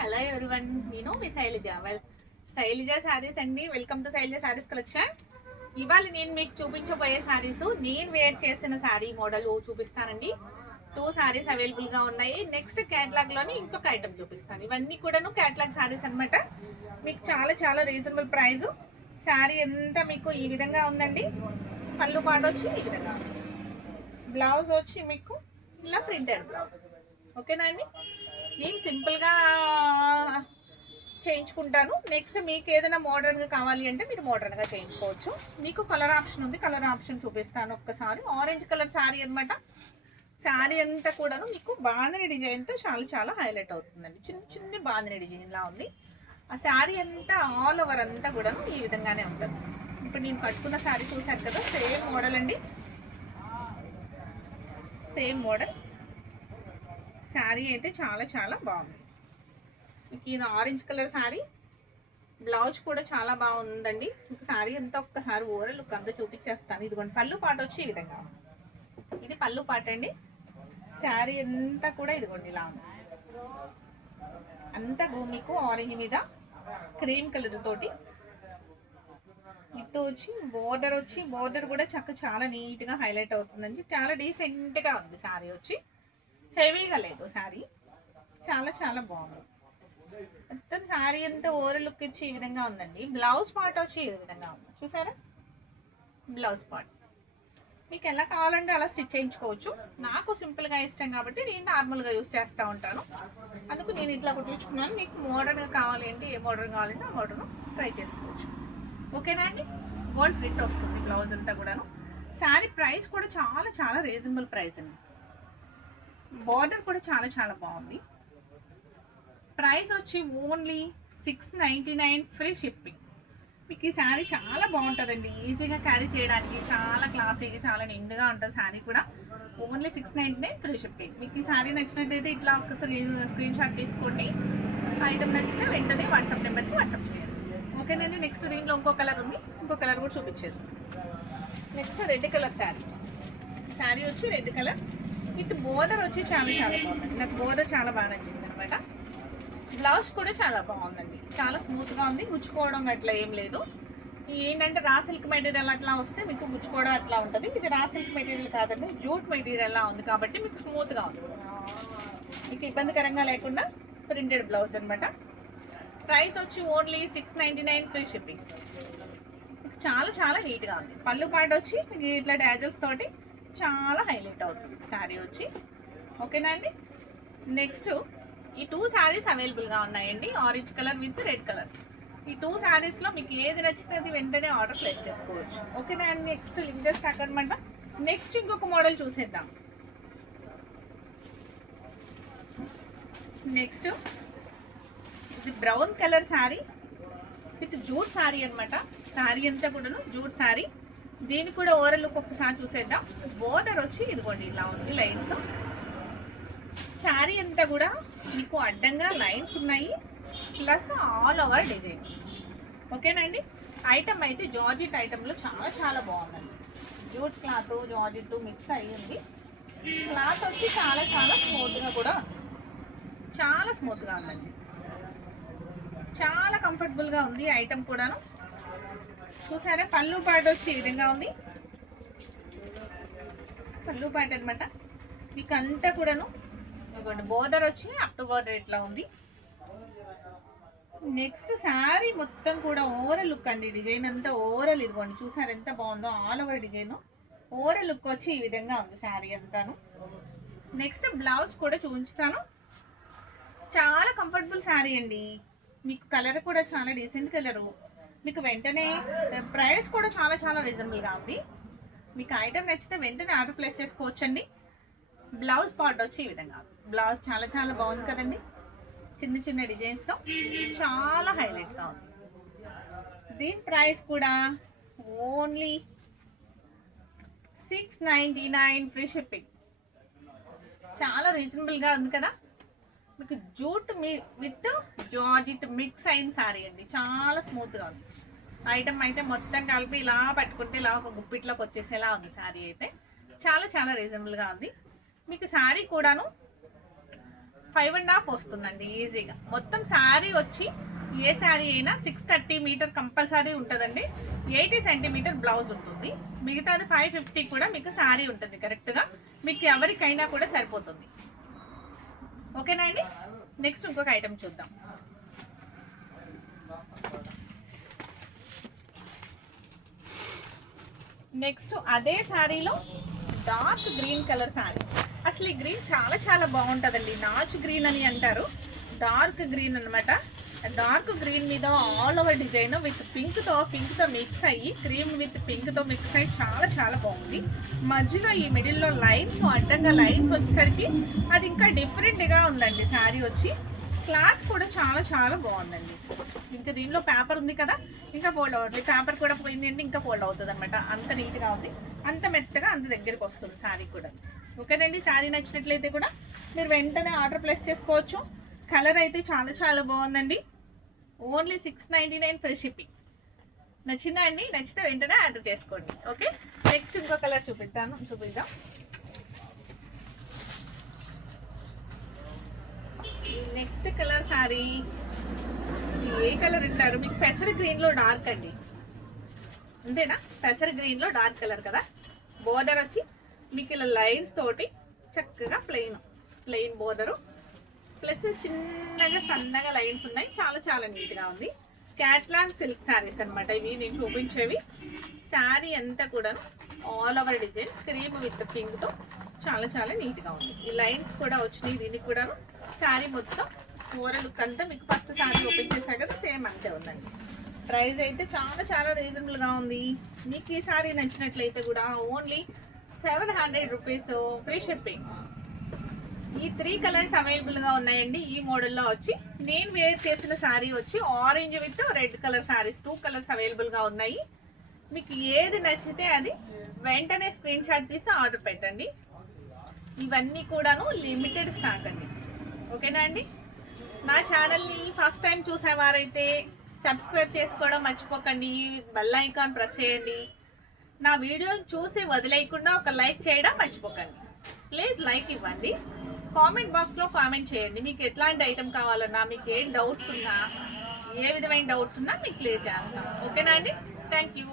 Hello everyone, నేను మీ శైలజ శారీస్ అండి. Welcome to Shailaja Sarees collection. ఇవాళ నేను మీకు చూపించబోయే శారీస్ నేను వేర్ చేసిన శారీ మోడల్ చూపిస్తానండి. 2 శారీస్ అవైలబుల్ గా ఉన్నాయి. నెక్స్ట్ క్యాటలాగ్ లోని ఇంకొక ఐటమ్ చూపిస్తాను. ఇవన్నీ కూడాను క్యాటలాగ్ శారీస్ అనమాట. మీకు చాలా చాలా రీజనబుల్ ప్రైస్. శారీ ఎంత మీకు ఈ విధంగా ఉందండి. పళ్ళు పాట వచ్చి ఈ విధంగా, బ్లౌజ్ వచ్చి మీకు ఇలా ప్రింటెడ్ బ్లౌజ్. ఓకేనా అండి. నేను సింపుల్గా చేయించుకుంటాను. నెక్స్ట్ మీకు ఏదైనా మోడర్న్గా కావాలి అంటే మీరు మోడర్న్గా చేయించుకోవచ్చు. మీకు కలర్ ఆప్షన్ ఉంది, కలర్ ఆప్షన్ చూపిస్తాను ఒక్కసారి. ఆరెంజ్ కలర్ శారీ అనమాట. శారీ అంతా కూడాను మీకు బాందిని డిజైన్తో చాలా చాలా హైలైట్ అవుతుందండి. చిన్న చిన్న బాందిని డిజైన్లా ఉంది. ఆ శారీ అంతా ఆల్ ఓవర్ అంతా కూడాను ఈ విధంగానే ఉంటుంది. ఇప్పుడు నేను కట్టుకున్న శారీ చూసారు కదా, సేమ్ మోడల్ అండి. సేమ్ మోడల్ శారీ అయితే చాలా చాలా బాగుంది. మీకు ఇది ఆరెంజ్ కలర్ శారీ. బ్లౌజ్ కూడా చాలా బాగుందండి. మీకు శారీ అంతా ఒక్కసారి ఓవరాల్ లుక్ అంతా చూపించేస్తాను. ఇదిగోండి పళ్ళు పాట వచ్చి ఈ విధంగా, ఇది పళ్ళు పాట అండి. శారీ అంతా కూడా ఇదిగోండి ఇలా ఉంది. అంతా మీకు ఆరెంజ్ మీద క్రీమ్ కలర్ తోటి విత్ వచ్చి బోర్డర్ కూడా చాలా నీట్గా హైలైట్ అవుతుందండి. చాలా డీసెంట్గా ఉంది శారీ వచ్చి. హెవీగా లేదు శారీ, చాలా చాలా బాగుంది. మొత్తం శారీ అంతా ఓవరాల్ లుక్ ఇచ్చి ఈ విధంగా ఉందండి. బ్లౌజ్ పార్ట్ వచ్చి ఈ విధంగా ఉంది, చూసారా. బ్లౌజ్ పార్ట్ మీకు ఎలా కావాలంటే అలా స్టిచ్ చేయించుకోవచ్చు. నాకు సింపుల్గా ఇష్టం కాబట్టి నేను నార్మల్గా యూస్ చేస్తూ ఉంటాను. అందుకు నేను ఇట్లా కుట్టించుకున్నాను. మీకు మోడర్న్గా కావాలి అంటే ఏ మోడర్న్ కావాలంటే ఆ మోడర్న్ ట్రై చేసుకోవచ్చు. ఓకేనా అండి. గోల్డ్ ప్రింట్ వస్తుంది బ్లౌజ్ అంతా కూడాను. శారీ ప్రైస్ కూడా చాలా చాలా రీజనబుల్ ప్రైస్ అండి. బార్డర్ కూడా చాలా చాలా బాగుంది. ప్రైస్ వచ్చి ఓన్లీ 699 ఫ్రీ షిప్పింగ్. మీకు ఈ శారీ చాలా బాగుంటుందండి. ఈజీగా క్యారీ చేయడానికి చాలా క్లాసీగా చాలా నిండుగా ఉంటుంది శారీ కూడా. Only 699 free shipping. మీకు ఈ శారీ నచ్చినట్టయితే ఇట్లా ఒక స్క్రీన్ షాట్ తీసుకోండి. ఐటమ్ నచ్చితే వెంటనే వాట్సాప్ నెంబర్కి వాట్సాప్ చేయండి. ఓకేనండి. నెక్స్ట్ దీంట్లో ఇంకో కలర్ ఉంది, ఇంకో కలర్ కూడా చూపించేది. నెక్స్ట్ రెడ్ కలర్ శారీ వచ్చి రెడ్ కలర్ విత్ బోర్డర్ వచ్చి చాలా చాలా బాగుందండి. నాకు బోర్డర్ చాలా బాగా నచ్చింది అనమాట. బ్లౌజ్ కూడా చాలా బాగుందండి. చాలా స్మూత్గా ఉంది. గుచ్చుకోవడం అట్లా ఏం లేదు. ఏంటంటే రా సిల్క్ మెటీరియల్ అట్లా వస్తే మీకు గుచ్చుకోవడం అట్లా ఉంటుంది. ఇది రా సిల్క్ మెటీరియల్ కాదండి, జూట్ మెటీరియల్లా ఉంది కాబట్టి మీకు స్మూత్గా ఉంది. మీకు ఇబ్బందికరంగా లేకుండా ప్రింటెడ్ బ్లౌజ్ అనమాట. ప్రైస్ వచ్చి ఓన్లీ 699 ఫ్రీ షిప్పింగ్. చాలా చాలా నీట్గా ఉంది. పళ్ళు పాట వచ్చి ఇట్లా డాజల్స్ తోటి చాలా హైలైట్ అవుతుంది శారీ వచ్చి. ఓకేనా అండి. నెక్స్ట్ ఈ 2 శారీస్ అవైలబుల్గా ఉన్నాయండి. Orange colour with red colour. ఈ 2 శారీస్లో మీకు ఏది నచ్చితే అది వెంటనే ఆర్డర్ ప్లేస్ చేసుకోవచ్చు. ఓకేనా అండి. నెక్స్ట్ లింక్ స్టాక్ అనమాట. నెక్స్ట్ ఇంకొక మోడల్ చూసేద్దాం. నెక్స్ట్ ఇది brown colour sari with jute sari అనమాట. శారీ అంతా కూడాను జూట్ శారీ. దీన్ని కూడా ఓవరాల్ లుక్ ఒక్కసారి చూసేద్దాం. బోర్డర్ వచ్చి ఇదిగోండి ఇలా ఉంది, లైన్స్. శారీ అంతా కూడా మీకు అడ్డంగా లైన్స్ ఉన్నాయి, ప్లస్ ఆల్ ఓవర్ డిజైన్. ఓకేనండి. ఐటమ్ అయితే జార్జిట్ ఐటమ్లో చాలా చాలా బాగుందండి. జూట్ క్లాత్ జార్జిట్ మిక్స్ అయ్యింది. క్లాత్ వచ్చి చాలా చాలా స్మూత్గా కూడా ఉంది. చాలా స్మూత్గా ఉందండి. చాలా కంఫర్టబుల్గా ఉంది ఐటమ్ కూడాను. చూసారా. పళ్ళు పాట వచ్చి ఈ విధంగా ఉంది. పళ్ళు పాట అనమాట. మీకు అంతా కూడాను బోర్డర్ వచ్చి అప్ టు బోర్డర్ ఇట్లా ఉంది. నెక్స్ట్ శారీ మొత్తం కూడా ఓవరాల్ లుక్ అండి. డిజైన్ అంతా ఓవరాల్ ఇదిగోండి, చూసారు ఎంత బాగుందో. All over design overall look వచ్చి ఈ విధంగా ఉంది శారీ అంతాను. నెక్స్ట్ బ్లౌజ్ కూడా చూపించుతాను. చాలా కంఫర్టబుల్ శారీ అండి. మీకు కలర్ కూడా చాలా డీసెంట్ కలరు. మీకు వెంటనే ప్రైస్ కూడా చాలా చాలా రీజనబుల్గా ఉంది. మీకు ఐటమ్ నచ్చితే వెంటనే ఆర్డర్ ప్లేస్ చేసుకోవచ్చండి. బ్లౌజ్ పార్ట్ వచ్చి ఈ విధంగా, బ్లౌజ్ చాలా చాలా బాగుంది కదండి. చిన్న చిన్న డిజైన్స్తో చాలా హైలైట్గా ఉంది. దీని ప్రైస్ కూడా ఓన్లీ 699 ఫ్రీ షిప్పింగ్. చాలా రీజనబుల్గా ఉంది కదా. మీకు జూట్ విత్ జార్జిట్ మిక్స్ అయిన శారీ అండి. చాలా స్మూత్గా ఉంది. ఐటమ్ అయితే మొత్తం కలిపి ఇలా పట్టుకుంటే ఇలా ఒక గుప్పిట్లోకి వచ్చేసేలా ఉంది శారీ అయితే. చాలా చాలా రీజనబుల్గా ఉంది. మీకు శారీ కూడాను 5.5 వస్తుందండి ఈజీగా. మొత్తం శారీ వచ్చి ఏ శారీ అయినా 630 మీటర్ కంపల్సరీ ఉంటుందండి. 80 సెంటీమీటర్ బ్లౌజ్ ఉంటుంది. మిగతాది 550 కూడా మీకు శారీ ఉంటుంది కరెక్ట్గా. మీకు ఎవరికైనా కూడా సరిపోతుంది. ఓకేనా అండి. నెక్స్ట్ ఇంకొక ఐటమ్ చూద్దాం. నెక్స్ట్ అదే శారీలో డార్క్ గ్రీన్ కలర్ శారీ. అసలు ఈ గ్రీన్ చాలా చాలా బాగుంటుందండి. నాచు గ్రీన్ అని అంటారు. డార్క్ గ్రీన్ అనమాట. డార్క్ గ్రీన్ మీద ఆల్ ఓవర్ డిజైన్ విత్ పింక్తో మిక్స్ అయ్యి, క్రీమ్ విత్ పింక్తో మిక్స్ అయ్యి చాలా చాలా బాగుంది. మధ్యలో ఈ మిడిల్లో లైన్స్, అడ్డంగా లైన్స్ వచ్చేసరికి అది ఇంకా డిఫరెంట్గా ఉందండి. శారీ వచ్చి క్లాత్ కూడా చాలా చాలా బాగుందండి. ఇంకా దీనిలో పేపర్ ఉంది కదా, ఇంకా ఫోల్డ్ అవ్వట్లేదు. పేపర్ కూడా పోయింది అంటే ఇంకా ఫోల్డ్ అవుతుంది అనమాట. అంత నీట్గా ఉంది, అంత మెత్తగా, అంత దగ్గరికి వస్తుంది శారీ కూడా. ఓకేనండి. శారీ నచ్చినట్లయితే కూడా మీరు వెంటనే ఆర్డర్ ప్లేస్ చేసుకోవచ్చు. కలర్ అయితే చాలా చాలా బాగుందండి. Only 699 free shipping. నచ్చిందా అండి? నచ్చితే వెంటనే ఆర్డర్ చేసుకోండి. ఓకే. నెక్స్ట్ ఇంకో కలర్ చూపిద్దాం. నెక్స్ట్ కలర్ శారీ ఏ కలర్ అంటారు? మీకు పెసర గ్రీన్లో డార్క్ అండి, అంతేనా? పెసర గ్రీన్లో డార్క్ కలర్ కదా. బోర్డర్ వచ్చి మీకు ఇలా లైన్స్ తోటి చక్కగా ప్లెయిన్ బోర్డరు, ప్లస్ చిన్నగా సన్నగా లైన్స్ ఉన్నాయి. చాలా చాలా నీట్గా ఉంది. క్యాట్లాగ్ సిల్క్ శారీస్ అనమాట ఇవి నేను చూపించేవి. శారీ అంతా కూడా all over design cream with పింక్తో చాలా చాలా నీట్గా ఉంది. ఈ లైన్స్ కూడా వచ్చినాయి దీనికి కూడా. శారీ మొత్తం ఓవరాల్ లుక్ అంతా మీకు ఫస్ట్ శారీ ఓపెన్ చేశాక కదా సేమ్ అంతే ఉందండి. ప్రైస్ అయితే చాలా చాలా రీజనబుల్గా ఉంది. మీకు ఈ శారీ నచ్చినట్లయితే కూడా ఓన్లీ 700 రూపీస్ ఫ్రీ షిప్పింగ్. ఈ 3 కలర్స్ అవైలబుల్గా ఉన్నాయండి ఈ మోడల్లో వచ్చి. నేను వేర్ చేసిన శారీ వచ్చి orange with red colour saris 2 colours అవైలబుల్గా ఉన్నాయి. మీకు ఏది నచ్చితే అది వెంటనే స్క్రీన్ షాట్ తీసి ఆర్డర్ పెట్టండి. ఇవన్నీ కూడాను లిమిటెడ్ స్టాక్ అండి. ఓకేనా అండి. నా ఛానల్ని ఫస్ట్ టైం చూసేవారైతే సబ్స్క్రైబ్ చేసుకోవడం మర్చిపోకండి. బెల్ ఐకాన్ ప్రెస్ చేయండి. నా వీడియోని చూసి వదిలేయకుండా ఒక లైక్ చేయడం మర్చిపోకండి. ప్లీజ్ లైక్ ఇవ్వండి. కామెంట్ బాక్స్లో కామెంట్ చేయండి. మీకు ఎట్లాంటి ఐటెం కావాలన్నా, మీకు ఏ డౌట్స్ ఉన్నా, ఏ విధమైన డౌట్స్ ఉన్నా మీకు క్లియర్ చేస్తాం. ఓకేనా అండి. Thank you.